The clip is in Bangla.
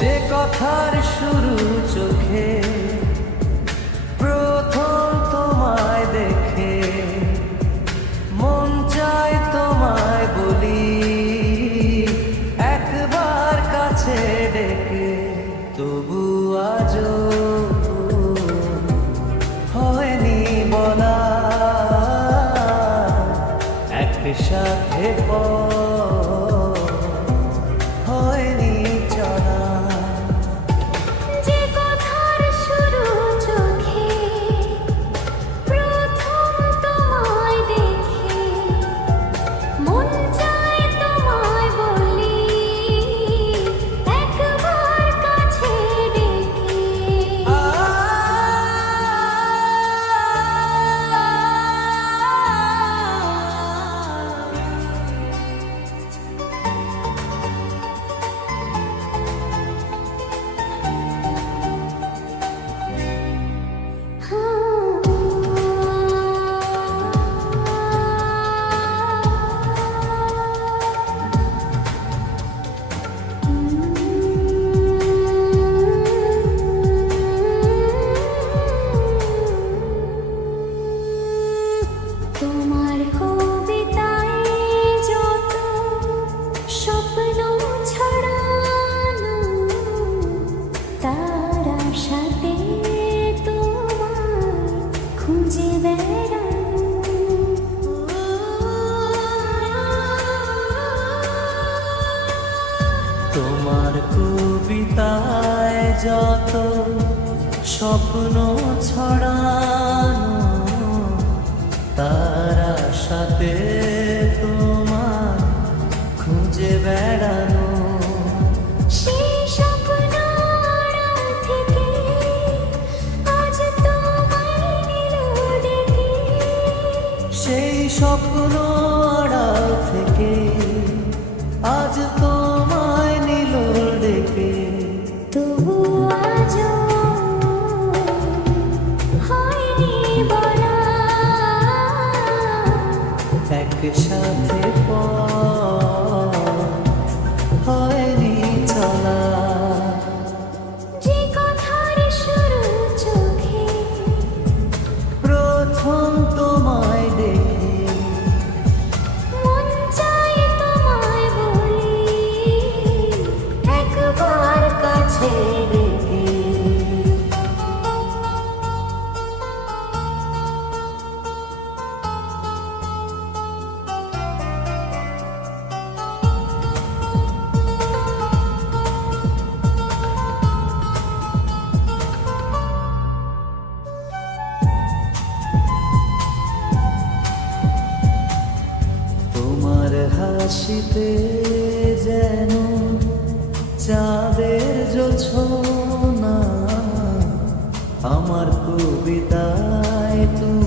যে কথার শুরু চোখে প্রথম তোমায় দেখে, মন চায় তোমায় বলি একবার কাছে ডেকে। তবু আজও হয়নি বলা একসাথে হয়নি চলা। যে কথার শুরু চোখে প্রথম তোমায় দেখে, মন চায় তোমায় বলি একবার কাছে ডেকে। তোমার কবিতায় যত স্বপ্ন ছড়ানো, তার আশাতে তোমায় খুঁজে বেড়ানো। তোমার কবিতায় যত স্বপ্ন ছড়ানো, তার আশাতে তোমার খুঁজে বেড়ানো। সেই স্বপ্ন আড়াল থেকে আজ তোমায় নিল ডেকে। সেই স্বপ্ন আড়াল থেকে আজ তোমায় নিল ডেকে। তবু আজও হয়নি বলা একসাথে হয়নি চলা। যে কথার শুরু চোখে প্রথম তোমায় দেখে, মন চায় তোমায় বলি একবার কাছে ডেকে। তোমার হাসিতে যেন চাঁদের জোছনা, আমার কবিতায় তুমি